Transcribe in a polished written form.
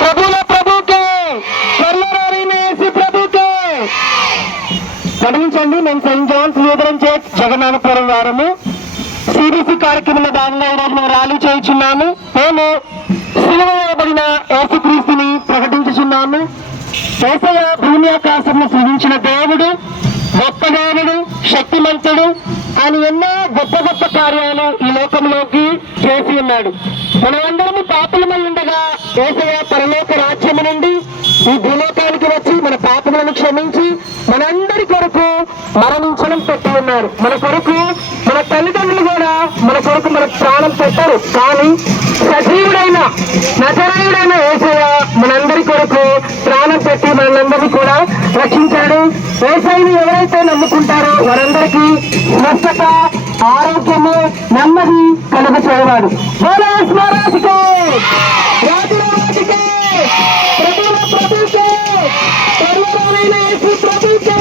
ప్రభుల ప్రభుకే, త్వరలోనైన యేసు ప్రభుకే. గమనించండి, మేము Saint Johne's Lutheran church Jagannathapuram వారము సిబిసి కార్యక్రమంలో భాగంగా ఈరోజు మేము ర్యాలీ చేయించున్నాము. మేము సిలువ వేయబడిన యేసుక్రీస్తుని ప్రకటించుచున్నాము. యేసయ్య భూమి ఆకాశంలో సృజించిన దేవుడు, గొప్ప దేవుడు, శక్తిమంతుడు. ఆయన ఎన్నో గొప్ప గొప్ప కార్యాలు ఈ లోకంలోకి చేసి ఉన్నాడు. మనమందరము పాపులమై ఉండగా యేసయ్య పరలోక రాజ్యము నుండి ఈ భూలోకానికి వచ్చి మన పాపములను క్షమించి మనందరి కొరకు మరణించడం పెట్టి ఉన్నారు. మన కొరకు మన తల్లిదండ్రులు కూడా మన కొరకు మన ప్రాణం పెట్టారు. కానీ సజీవుడైన నజరేయుడైన యేసయ్య మనందరి కొరకు ప్రాణం పెట్టి మనందరినీ కూడా రక్షించాడు. యేసయ్యని ఎవరైతే నమ్ముకుంటారో వారందరికీ స్వస్థత, ఆరోగ్యము, నెమ్మది కలుగు చేయవాడు. స్మరాజికే, రాజురాజికే, ప్రభువుల ప్రభుకే, త్వరలోనైన యేసు ప్రభుకే.